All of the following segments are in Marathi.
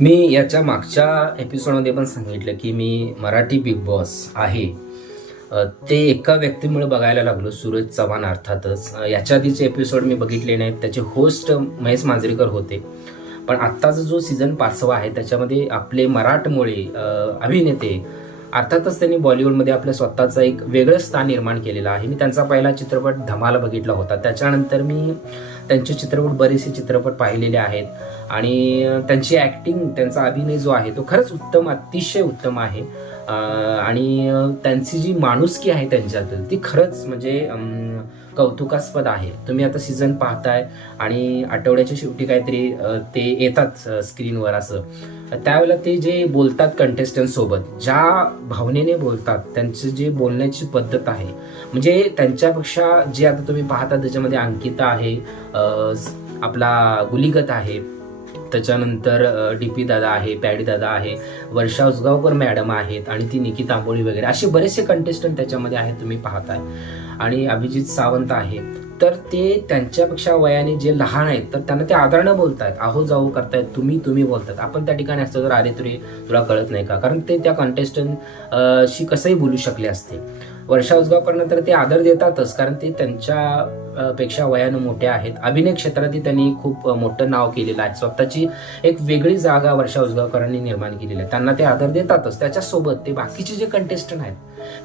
मी याच्या मागच्या एपिसोडमध्ये पण सांगितलं की मी मराठी बिग बॉस आहे ते एका व्यक्तीमुळे बघायला लागलो, सूरज चव्हाण अर्थातच. याच्या आधीचे एपिसोड मी बघितले नाहीत. त्याचे होस्ट महेश मांजरेकर होते. पण आत्ताचा जो सीझन 5वा आहे त्याच्यामध्ये आपले मराठमोळे अभिनेते, अर्थातच त्यांनी बॉलिवूडमध्ये आपल्या स्वतःचं एक वेगळं स्थान निर्माण केलेलं आहे. मी त्यांचा पहिला चित्रपट धमाल बघितला होता. त्याच्यानंतर मी त्यांचे चित्रपट, बरेचसे चित्रपट पाहिलेले आहेत आणि त्यांची ॲक्टिंग, त्यांचा अभिनय जो आहे तो खरंच उत्तम, अतिशय उत्तम आहे. आणि त्यांची जी माणुसकी आहे त्यांच्यातून ती खरंच म्हणजे कौतुकास्पद आहे. तुम्ही आता सीझन पाहताय आणि आठवड्याच्या शेवटी काहीतरी ते येतात स्क्रीनवर, असं त्यावेळेला ते जे बोलतात कंटेस्टंट सोबत, ज्या भावनेने बोलतात, त्यांची जी बोलण्याची पद्धत आहे, म्हणजे त्यांच्यापेक्षा जे आता तुम्ही पाहता त्याच्यामध्ये अंकिता आहे, आपला गुलीगत आहे, त्याच्यानंतर डीपी दादा आहे, पॅडी दादा आहे, वर्षा उसगावकर मॅडम आहेत आणि ती निकी तांबोळी वगैरे असे बरेचसे कंटेस्टंट त्याच्यामध्ये आहेत, तुम्ही पाहताय. आणि अभिजित सावंत आहे. तर ते त्यांच्यापेक्षा वयाने जे लहान आहेत तर त्यांना ते आदरानं बोलतायत, आहो जाऊ करतायत, तुम्ही बोलतात. आपण त्या ठिकाणी असतो तर अरे तुला कळत नाही का, कारण ते त्या कंटेस्टंट शी कसंही बोलू शकले असते. वर्षा उसगावकरांना तर ते आदर देतातच, कारण ते त्यांच्या पेक्षा वयानं मोठे आहेत. अभिनय क्षेत्रातही त्यांनी खूप मोठं नाव केलेलं आहे. स्वतःची एक वेगळी जागा वर्षा उसगावकरांनी निर्माण केलेली आहे. त्यांना ते आदर देतातच. त्याच्यासोबत ते बाकीचे जे कंटेस्टंट आहेत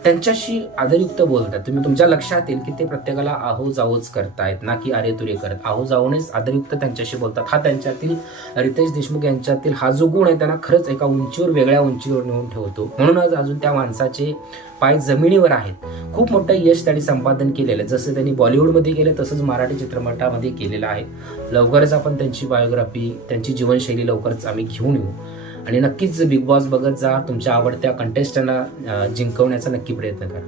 त्यांच्याशी आदरयुक्त बोलतात. तुम्ही तुमच्या लक्षात येईल की ते प्रत्येकाला आहो जाऊच करतायत, ना की अरे तुरे करत. आहो जाऊनच आदरयुक्त त्यांच्याशी बोलतात. हा त्यांच्यातील, रितेश देशमुख यांच्यातील हा जो गुण आहे त्यांना खरंच एका उंचीवर, वेगळ्या उंचीवर नेऊन ठेवतो. म्हणूनच अजून त्या माणसाचे पाय जमिनीवर आहेत. खूप मोठं यश त्यांनी संपादन केलेलं आहे. जसं त्यांनी बॉलिवूडमध्ये केलं तसंच मराठी चित्रपटामध्ये केलेलं आहे. लवकरच आपण त्यांची बायोग्राफी, त्यांची जीवनशैली लवकरच आम्ही घेऊन येऊ. आणि नक्कीच बिग बॉस बघत जा. तुमच्या आवडत्या कंटेस्टंटला जिंकवण्याचा नक्की प्रयत्न करा.